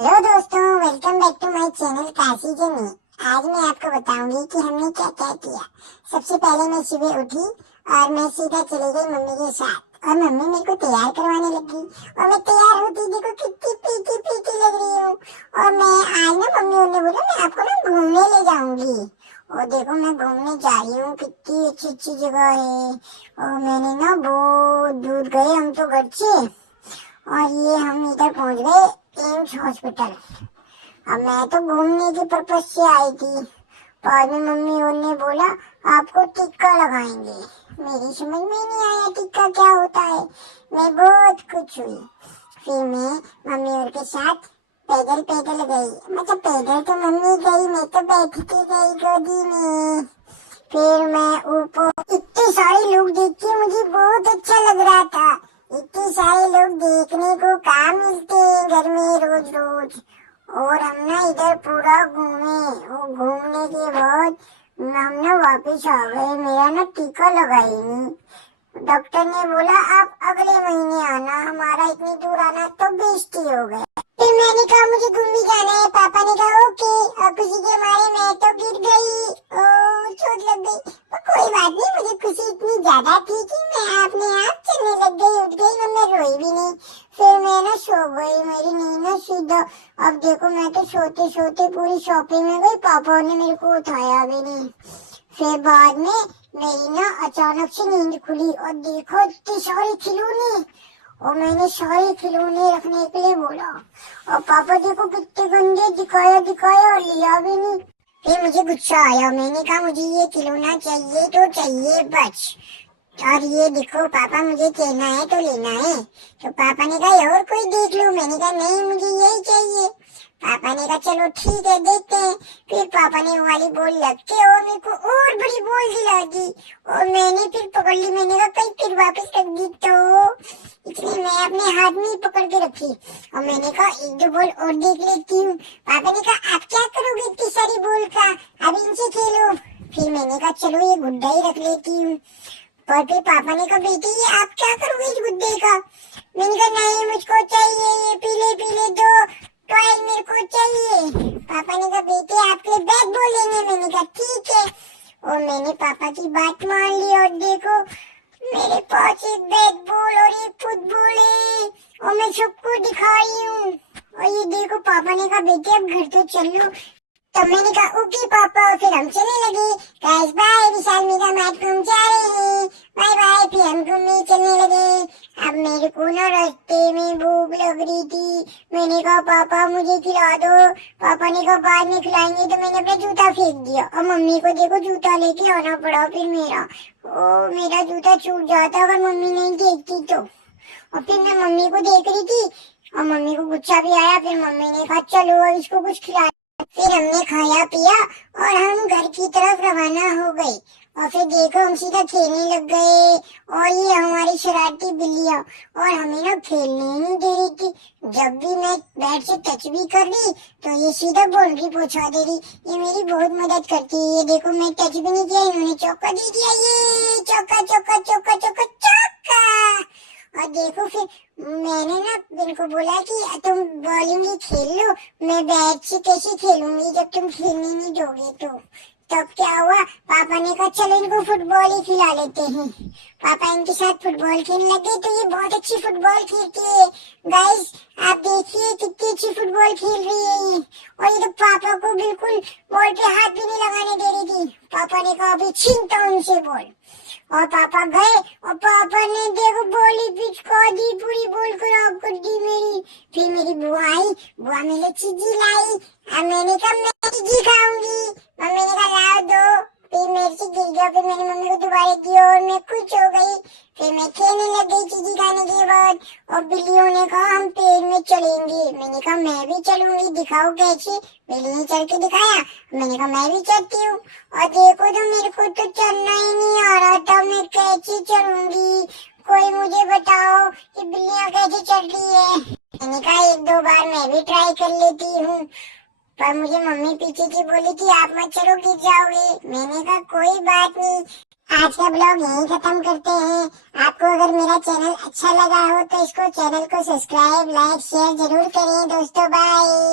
Hello दोस्तों, welcome back to my channel Kashi journey. आज मैं आपको बताऊंगी कि हमने क्या क्या किया। सबसे पहले मैं सुबह उठी और मैं सीधा चली गई मम्मी के साथ और मम्मी मेरे को तैयार करवाने लगी और मैं तैयार होती देखो कितनी पीकी पीकी लग रही हूँ। और मैं आज ना मम्मी ने बोला मैं आपको ना घूमने ले जाऊंगी। और देखो मैं घूमने जा रही हूँ, कितनी अच्छी अच्छी जगह है। और मैंने ना बहुत दूर गए हम तो घर से और ये हम इधर पहुंच गए एम्स हॉस्पिटल। अब मैं तो घूमने के पर्पज से आई थी। बाद में मम्मी और ने बोला आपको टिक्का लगाएंगे। मेरी समझ में नहीं आया टिक्का क्या होता है। मैं बहुत खुश हुई। फिर मैं मम्मी और के साथ पैदल पैदल गई। मतलब पैदल तो मम्मी गई, मैं तो बैठ के गई गोदी में। फिर मैं ऊपर इतने सारे लोग देख के मुझे बहुत अच्छा लग रहा था। इतने सारे लोग देखने को कहाँ मिलते हैं घर में रोज रोज। और हम ना इधर पूरा घूमे और घूमने के बाद हम ना वापिस आ गए। मेरा ना टीका लगा ही नहीं। डॉक्टर ने बोला आप अगले महीने आना, हमारा इतनी दूर आना तो बेइज्जती हो गया। फिर मैंने कहा मुझे घूमने जाना है। पापा ने कहा ओके। और खुशी के मारे मैं तो गिर गई, ओ चोट लग गई। पर कोई बात नहीं, मुझे खुशी इतनी ज्यादा थी कि मैं अपने आप चलने लग गई, उठ गई और मैं रोई भी नहीं। फिर मैं ना सो गई, मेरी नींद ना सीधा। अब देखो मैं तो सोते सोते पूरी शॉपिंग में गई, पापा ने मेरे को उठाया भी नहीं। फिर बाद में मेरी ना अचानक से नींद खुली और देखो इतने सारे खिलौने। और मैंने सारे खिलौने रखने के लिए बोला और पापा देखो कितने गंदे, दिखाया दिखाया और लिया भी नहीं। फिर मुझे गुस्सा आया, मैंने कहा मुझे ये खिलौना चाहिए तो चाहिए बस। और ये देखो पापा मुझे कहना है तो लेना है। तो पापा ने कहा और कोई देख लो। मैंने कहा नहीं मुझे यही चाहिए। पापा ने कहा चलो ठीक है देखते हैं। फिर पापा ने वो वाली बॉल लग के और मेरे को और बड़ी बॉल दिला दी और मैंने फिर पकड़ ली। मैंने कहा कहीं फिर वापस रख दी तो, इसलिए मैं अपने हाथ में ही पकड़ के रखी। और मैंने कहा एक दो बॉल और देख लेती हूँ। पापा ने कहा आप क्या करोगे इतनी सारी बॉल का, अब इनसे खेलो। फिर मैंने कहा चलो ये गुड्डा ही रख लेती हूँ। और फिर पापा ने कहा बेटी ये आप क्या करोगे इस गुड्डे का। मैंने कहा नहीं मुझको चाहिए, ये पीले पीले दो टॉय मेरे को चाहिए। पापा ने कहा बेटे आपके लिए बैट बॉल लेंगे। मैंने कहा ठीक है। और मैंने पापा की बात मान ली और देखो मेरे पास एक बैट बॉल और एक फुटबॉल है और मैं सबको दिखा रही हूँ। और ये देखो पापा ने कहा बेटे अब घर तो चल लो। तो मैंने कहा ओके पापा। फिर हम चलने लगे। गाइस बाय, विशाल मेगा मार्ट को हम जा रहे हैं, बाय बाय। फिर हम घूमने चलने लगे। अब मेरे को ना रास्ते में भूख लग रही थी। मैंने कहा पापा मुझे खिला दो। पापा ने कहा बाद में खिलाएंगे। तो मैंने अपना जूता फेंक दिया और मम्मी को देखो जूता लेके आना पड़ा। फिर मेरा जूता छूट जाता अगर मम्मी नहीं देखती तो। और फिर मैं मम्मी को देख रही थी और मम्मी को गुस्सा भी आया। फिर मम्मी ने कहा चलो इसको कुछ खिला। फिर हमने खाया पिया और हम घर की तरफ रवाना हो गए। और फिर देखो हम सीधा खेलने लग गए। और ये हमारी शरारती बिल्लियां और हमें ना खेलने ही नहीं दे रही थी। जब भी मैं बैट से टच भी कर रही तो ये सीधा बाउंड्री पहुंचा दे रही। ये मेरी बहुत मदद करती है। ये देखो मैं टच भी नहीं किया, इन्होंने चौका दे दिया। ये चौका चौका चौका चौका चौका। और देखो फिर मैंने ना इनको बोला कि तुम बॉलिंग ही खेल लो, मैं बैट से कैसे खेलूंगी जब तुम खेलने नहीं दोगे तो। तब क्या हुआ, पापा ने कहा चलो इनको फुटबॉल ही खिला लेते हैं। पापा इनके साथ फुटबॉल खेलने लगे तो ये बहुत अच्छी फुटबॉल खेलती है। गाइस आप देखिए कितनी अच्छी फुटबॉल खेल रही है ये। और ये तो पापा को बिल्कुल बॉल पे हाथ भी नहीं लगाने दे रही थी। पापा ने कहा अभी छीनता हूं उनसे बॉल। और पापा गए और पापा ने देखो बॉल ही पिचका दी, पूरी बॉल खराब कर दी मेरी। फिर मेरी बुआ आई, बुआ मेरे चीजी लाई। अब मैंने कहा मैं चीजी खाऊंगी। मम्मी ने कहा लाओ दो। फिर मेरे से गिर गया। फिर मैंने मम्मी को दोबारा दी और मैं खुश हो गई। फिर मैं खेलने लग गई चीजी खाने के बाद। और बिल्लियों ने कहा हम पेड़ में चलेंगे। मैंने कहा मैं भी चलूंगी, दिखाओ कैसे। बिल्ली ने चल के दिखाया, मैंने कहा मैं भी चलती हूँ। और देखो तो मेरे को तो चलना ही नहीं आ रहा था, मैं कैसे चलूंगी। कोई मुझे बताओ ये बिल्लियाँ कैसे चल रही है। मैंने कहा एक दो बार मैं भी ट्राई कर लेती हूँ, पर मुझे मम्मी पीछे से बोली कि आप मत चलो गिर जाओगे। मैंने कहा कोई बात नहीं। आज का ब्लॉग यहीं खत्म करते हैं। आपको अगर मेरा चैनल अच्छा लगा हो तो इसको चैनल को सब्सक्राइब लाइक शेयर जरूर करें दोस्तों। बाय।